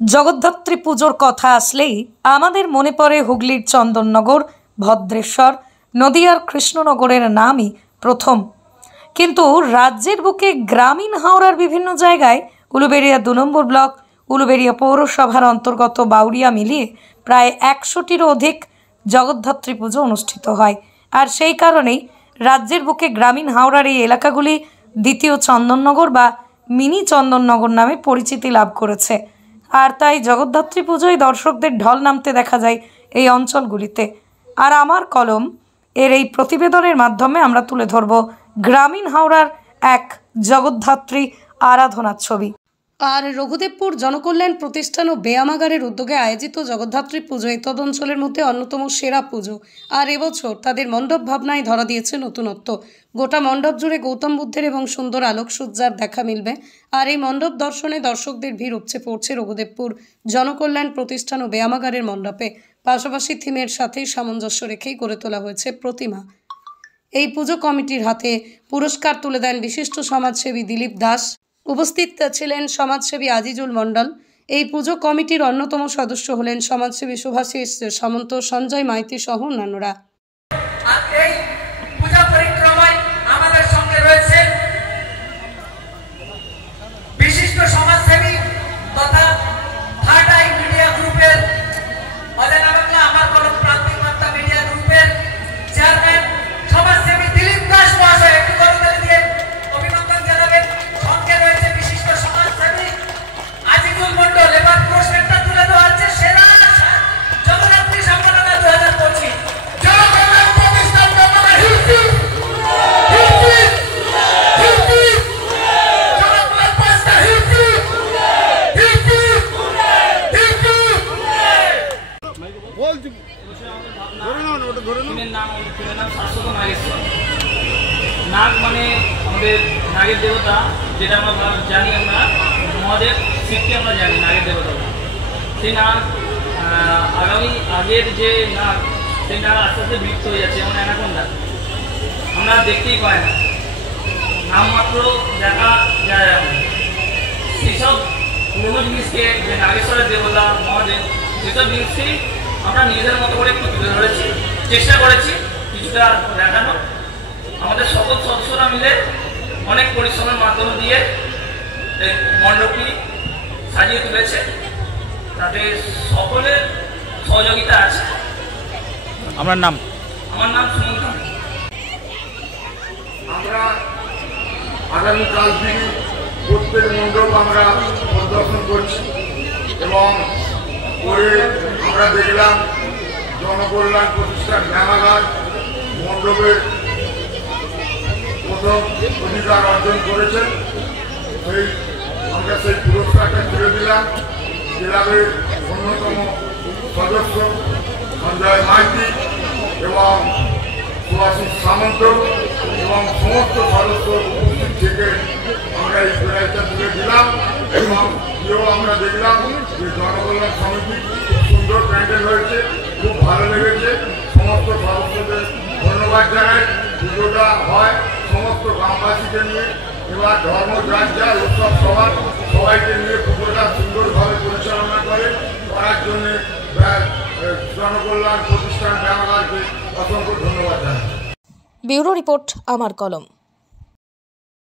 জগদ্ধাত্রী পুজোর কথা আসলেই আমাদের মনে পড়ে হুগলির চন্দননগর, ভদ্রেশ্বর, নদিয়ার কৃষ্ণনগরের নামই প্রথম। কিন্তু রাজ্যের বুকে গ্রামীণ হাওড়ার বিভিন্ন জায়গায় উলুবেড়িয়া ২ নম্বর ব্লক, উলুবেড়িয়া পৌরসভার অন্তর্গত বাউরিয়া মিলিয়ে প্রায় ১০০টিরও অধিক জগদ্ধাত্রী পুজো অনুষ্ঠিত হয়। আর সেই কারণেই রাজ্যের বুকে গ্রামীণ হাওড়ার এই এলাকাগুলি দ্বিতীয় চন্দননগর বা মিনি চন্দননগর নামে পরিচিতি লাভ করেছে। আর তাই জগদ্ধাত্রী পুজোয় দর্শকদের ঢল নামতে দেখা যায় এই অঞ্চলগুলিতে। আর আমার কলম এর এই প্রতিবেদনের মাধ্যমে আমরা তুলে ধরব গ্রামীণ হাওড়ার এক জগদ্ধাত্রী আরাধনার ছবি। আর রঘুদেবপুর জনকল্যাণ প্রতিষ্ঠান ও ব্যায়ামাগারের উদ্যোগে আয়োজিত জগদ্ধাত্রী পুজো এই অঞ্চলের মধ্যে অন্যতম সেরা পুজো। আর এবছর তাদের মণ্ডপ ভাবনায় ধরা দিয়েছে নতুনত্ব। গোটা মণ্ডপ জুড়ে গৌতম বুদ্ধের এবং সুন্দর আলোকসজ্জার দেখা মিলবে। আর এই মণ্ডপ দর্শনে দর্শকদের ভিড় উপচে পড়ছে রঘুদেবপুর জনকল্যাণ প্রতিষ্ঠান ও ব্যায়ামাগারের মণ্ডপে। পাশাপাশি থিমের সাথে সামঞ্জস্য রেখেই গড়ে তোলা হয়েছে প্রতিমা। এই পুজো কমিটির হাতে পুরস্কার তুলে দেন বিশিষ্ট সমাজসেবী দিলীপ দাস। উপস্থিত ছিলেন সমাজসেবী আজিজুল মণ্ডল। এই পুজো কমিটির অন্যতম সদস্য হলেন সমাজসেবী শুভাশিস সামন্ত, সঞ্জয় মাইতি সহ অন্যান্যরা। বিশিষ্ট সমাজসেবী তথা থার্ড আই মিডিয়া গ্রুপের অজানা বাংলা আমার কলম প্রান্তিক বার্তা মিডিয়া গ্রুপের চেয়ারম্যান সমাজসেবী দিলীপ দাস মহাশয় একটি করতালি দিয়ে অভিনন্দন জানাবেন। সঙ্গে রয়েছে বিশিষ্ট সমাজসেবী আজিজুল মণ্ডল। এবার পুরস্কারটা তুলে দেওয়া হচ্ছে সেরা জগদ্ধাত্রী সম্মাননা 2025। নাগ মানে আমাদের নাগের দেবতা, যেটা আমরা জানি, আমরা মহাদেব শিবকে আমরা জানি নাগের দেবতা। সেই নাগ আগের যে নাগ, সেই নাগ আস্তে আস্তে বিলুপ্ত হয়ে যাচ্ছে। যেমন অ্যানাকোন্ডা আমরা দেখতেই পাই না, নামমাত্র দেখা যায়। সেসব পুরোনো জিনিসকে, যে নাগেশ্বরের দেবতা মহাদেব, সেসব জিনিসকেই আমরা নিজেদের মতো করে একটু তুলে ধরেছি, চেষ্টা করেছি কিছুটা দেখানো। আমাদের সকল সদস্যরা মিলে অনেক পরিশ্রমের মাধ্যম দিয়ে এই মণ্ডপটি সাজিয়ে তুলেছে, তাতে সকলের সহযোগিতা আছে। আমার নাম সুমন্ত। আমরা আগামীকাল থেকে প্রত্যেক মণ্ডপ আমরা পরিদর্শন করছি এবং করে আমরা দেখলাম জনকল্যাণ প্রতিষ্ঠান ব্যায়ামাগার মণ্ডপের প্রথম অধিকার অর্জন করেছেন। আমরা সেই পুরস্কারটা তুলে দিলাম ক্লাবের অন্যতম সদস্য সঞ্জয় মাইতি এবং শুভাশিস সামন্ত এবং সমস্ত সদস্য উপস্থিত থেকে আমরা এই প্রাইজটা তুলে দিলাম। এবং আমরা দেখলাম যে জনকল্যাণ সমিতি খুব সুন্দর প্যান্ডেল হয়েছে, খুব ভালো লেগেছে। সমস্ত সদস্যদের ধন্যবাদ জানাই। পুজোটা হয় সমস্ত গ্রামবাসীকে নিয়ে, এবার ধর্ম যার উৎসব সবাইকে নিয়ে পুজোটা সুন্দরভাবে পরিচালনা করার জন্য জনকল্যাণ প্রতিষ্ঠান ব্যায়ামাগারকে অসংখ্য ধন্যবাদ জানাই। ব্যুরো রিপোর্ট, আমার কলম।